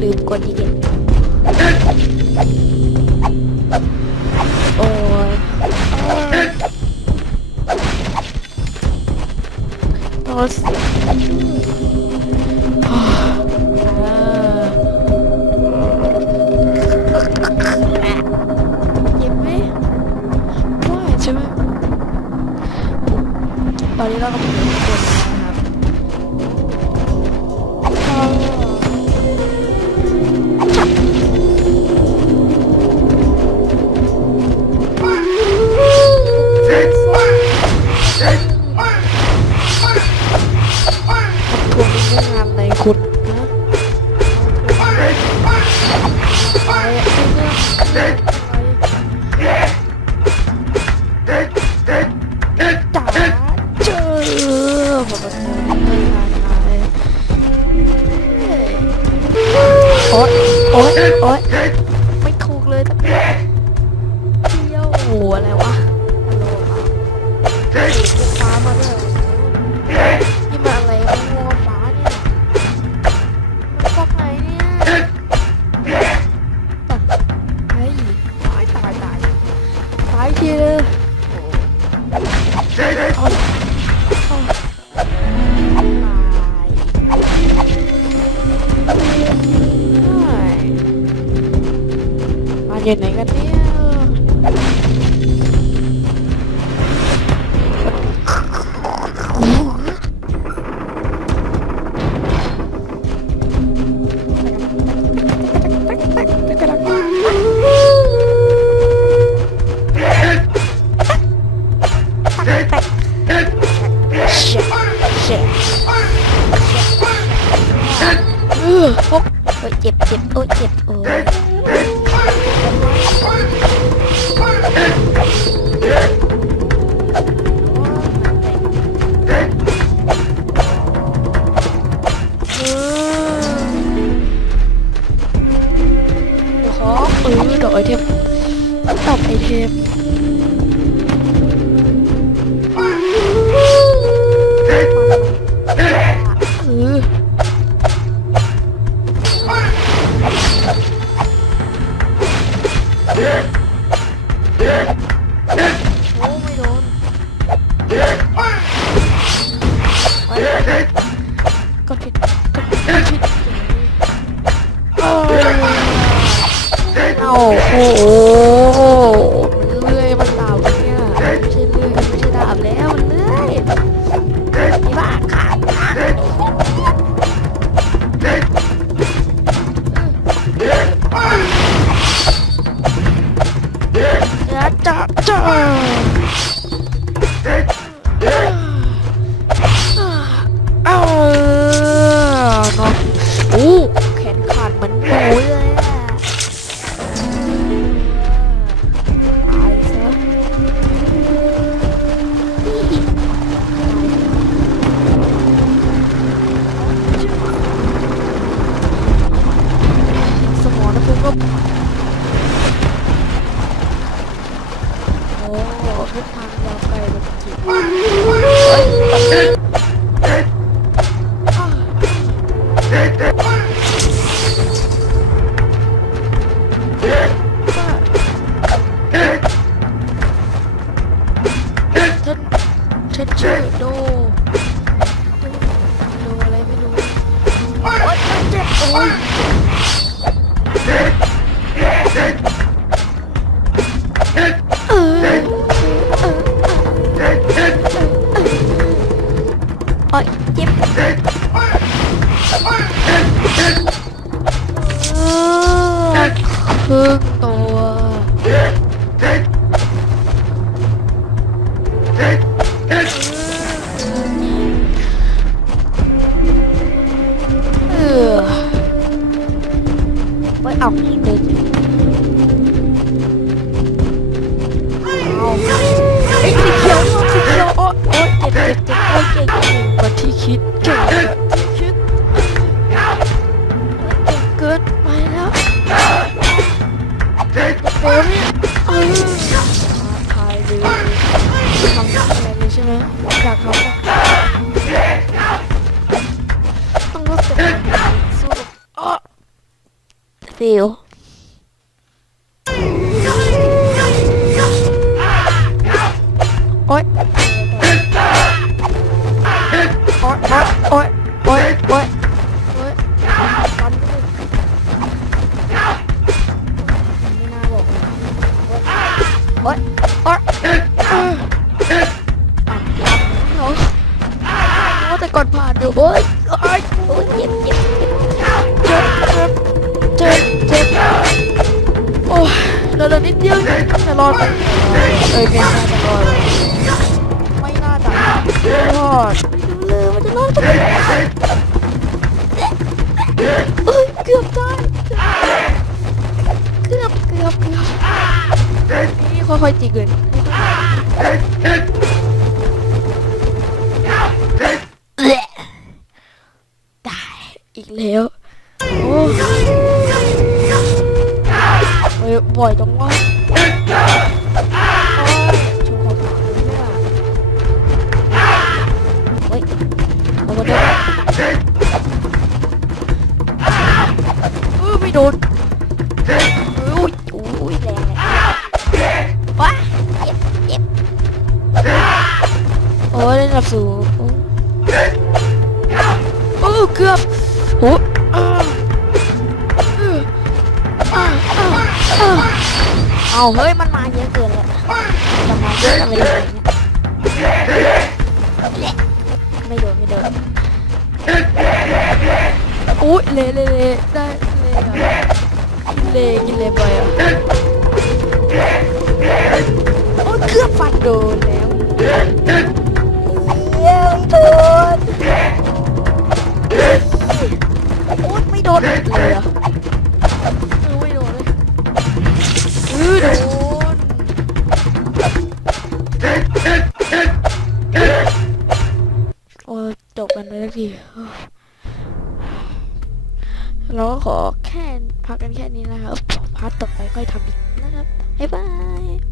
ลืมกดดีเโอ้ยโอ้ย Alright, you. สักเลยแตกโอ้ยเจ็บเจ็บโอ้เจ็บโอ้ กดผิดกดผิดเอ้าโอ้โห หเลยอะตายซะสมองนะผมก็โอ้รถทางยาวไกเลยจริ ชื่อโดโดอะไรไม่รู้โอ๊ยเจ็บโอ๊ยเออเออโอ๊ยเจ็บครึ่งตัวเคิดเก่งคิดเก่งเกินไปแล้วฝนเออพายเรือทำอะไรเลยใช่ไหมจากเขาต้องรู้สึกสู้กัอ๋อฟลโอ๊ย รอดเอ้ยไม่น่าจะรอดเลยไม่น่าจะรอดไม่ดูเลยว่าจะรอดไหมเอ้ยเกือบตายเกือบเกือบเกือบนี่ค่อยๆจิกเลยเละตายอีกแล้วโอ้ยบ่อยจังวะ ดนอุ้ยอุ้ยแรงว้าเจ็บเจ็บโอ้ยระดับสูงโอ้เกือบโอ้เอ้าเฮ้ยมันมาเยอะเกินแล้วจะมาเยอะอะไรอย่างเงี้ยไม่โดนไม่โดนอุ้ยเละเละเละได้ เละกินเละไปอะโอ้เครื่องฟันโดนแล้วเยี่ยมโดนโอ้ไม่โดนเลยอะออไม่โดนเลยเออโดนโอ้จบกันไปแล้วที เราก็ขอแค่พักกันแค่นี้นะครับพาร์ทต่อไปค่อยทำอีกนะครับบ๊ายบาย